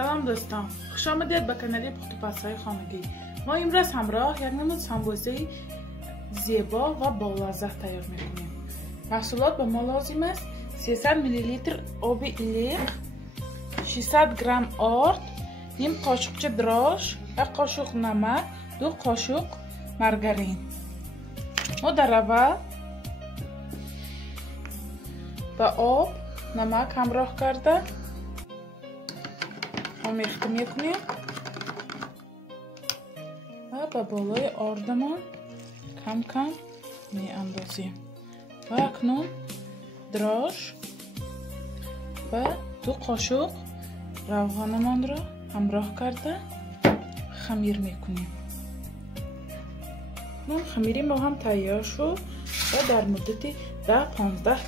سلام دوستان، خوش آمدید به کانال پخت و پزهای خانگی. ما امروز همراه یک نمود سامبوسه زیبا و با لذت تیار میکنیم. محصولات به ما لازم است: 300 میلی لیتر آب ایلیق، 600 گرم آرد، نیم قاشقچه دراش، 1 قاشق نمک، 2 قاشق مارگارین. ما در اول با آب نمک همراه کرده آمیخته میکنیم و به بالای آردمان کم کم می اندازیم و اکنون دراش و 2 قاشق روغنمان را همراه کرده خمیر میکنیم. اکنون خمیری ما هم تیار شد و در مدت 10-15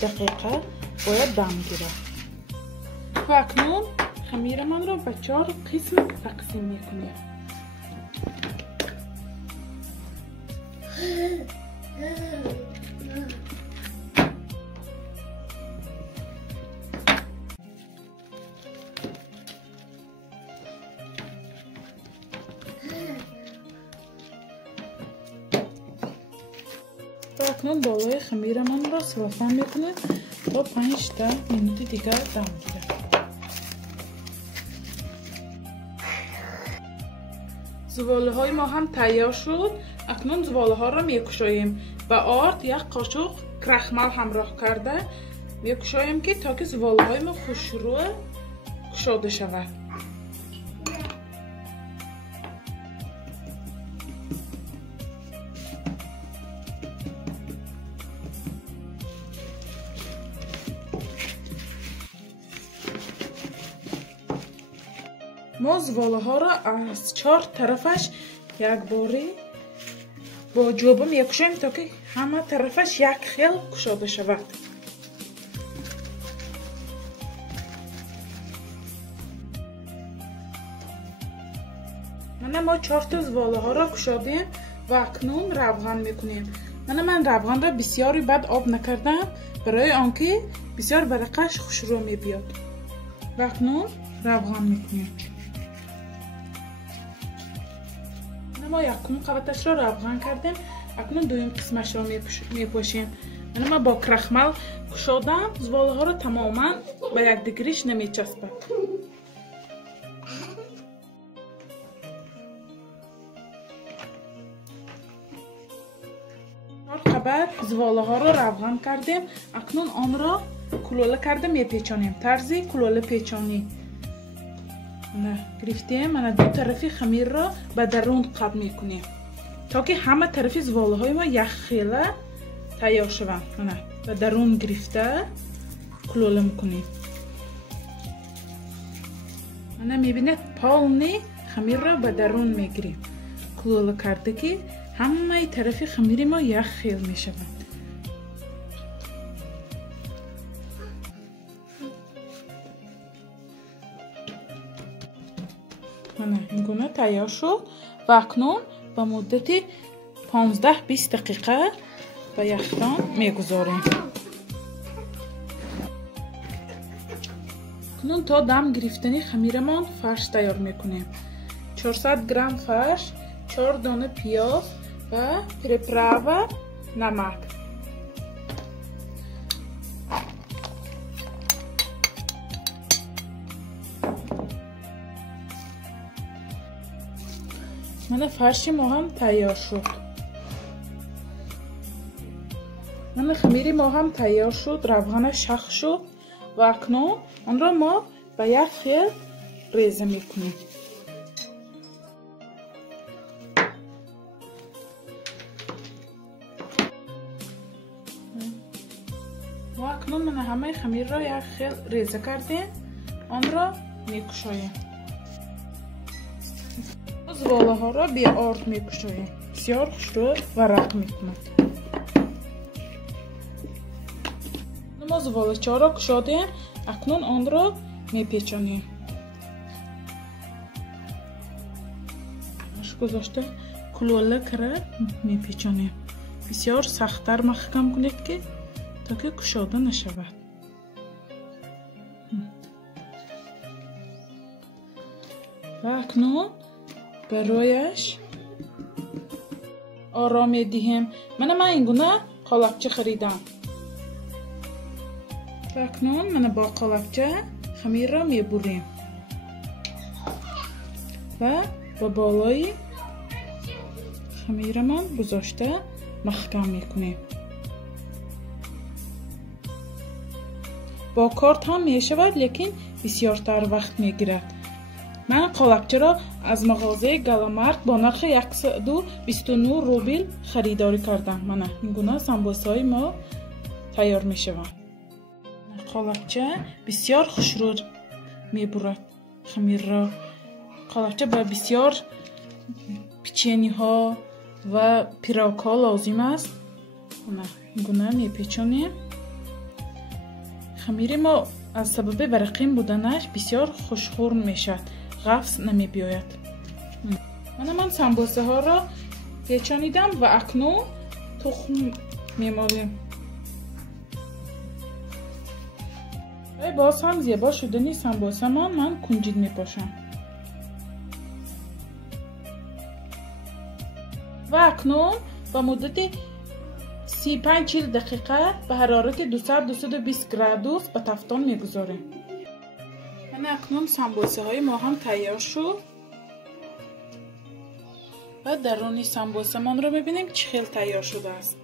دقیقه باید دم گیرد. و اکنون خمیرمان را به 4 قسم تقسیم میکنیم. و اکنون بالای خمیرمان را سلفان میکنیم تا 5-10 مینوت دیگر دم گیرد. زباله های ما هم تیار شد. اکنون زباله ها را میکشاییم. با آرد 1 قاشق کرخمل همراه کرده میکشاییم که تا که زباله های ما خوشرو کشاده شود. ما زباله ها را از 4 طرفش یک باری با جوبه میکشیم تا که همه طرفش یک خیل کشاده شود. ما 4 تا زباله ها را کشادیم و اکنون روغن میکنیم. من روغن را بسیاری بد آب نکردم برای آنکه بسیار برقش خوشرو میبیاد. و اکنون روغن میکنیم. ما یکم قبطش را روغن کردیم. اکنون دویم قسمش را میپوشیم. ما با کرخمل کشادم زباله ها را تماما به یک دیگریش نمیچسبد. قبط زباله ها را روغن کردیم. اکنون آن را کلوله کرده میپیچانیم. طرز کلوله پیچانی گرفتیم. دو طرفی خمیر را به درون قطع میکنیم تا که همه طرفی زباله های ما یک خیله تیار شوند. به درون گرفته کلوله میکنیم. میبینید پالنی خمیر را به درون میگیریم کلوله کرده که همه طرفی خمیر ما یک خیل میشوند. این گونه تیار شد و اکنون به مدت 15-20 دقیقه به یخدان میگذاریم. اکنون تا دم گرفتنی خمیرمان فرش تیار میکنیم. 400 گرم فرش، 4 دانه پیاز و پریپراوا نمک. فرش ما هم تیار شد. خمیر ما هم تیار شد. روغن شخ شد و اکنون آن را ما به یک خیل ریزه میکنیم. و اکنون همه خمیر را یک خیل ریزه کردیم. آن را میکشاییم. زباله ها را به آرد میکشاییم. بسیار خوشرو و رق میکنند. ما زباله چا را کشادیم. اکنون آن را میپیچانیم. گذاشته کلوله کرد میپیچانیم. بسیار سخت‌تر محکم کنید که تا که کشاده نشود. و اکنون برایش آرام میدهیم. من این گونه قالبچه خریدم و اکنون من با قالبچه خمیر را میبریم و با بالای خمیرمان گذاشته محکم میکنیم. با کارت هم میشود لیکن بسیارتر وقت میگیرد. من قالبچه را از مغازه گالامارت با نرخ 129 روبل خریداری کردم. من این گونه سمبوسای ما تیار میشود. قالبچه بسیار خوشرو میبرد خمیر را. قالبچه با بسیار پیچنی ها و پیراک ها لازم است. این گونه میپیچونیم. خمیر ما از سبب برقیم بودنش بسیار خوشخورم میشد، غفص نمی بیاید. من سمبوسه ها را پیچانیدم و اکنون تخم میمالیم. باز هم زیبا شدنی سمبوسه من کنجد میپاشم و اکنون با مدت 35-40 دقیقه به حرارت 200-220 گرادوس به تفتان میگذاریم. من اکنون سمبوسه های ما هم تیار شد و درونی سمبوسه من رو ببینیم چه خیلی تیار شده است.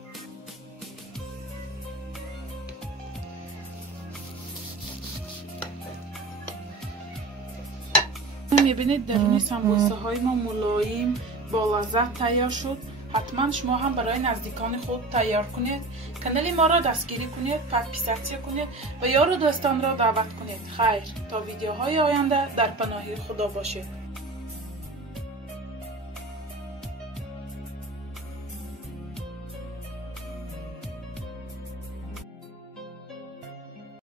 میبینید درونی سمبوسه های ما ملایم با لذت تیار شد. حتما شما هم برای نزدیکان خود تیار کنید. کانال ما را دستگیری کنید، پادپیساtsiya کنید و یار و دوستان را دعوت کنید. خیر تا ویدیوهای آینده در پناه خدا باشید.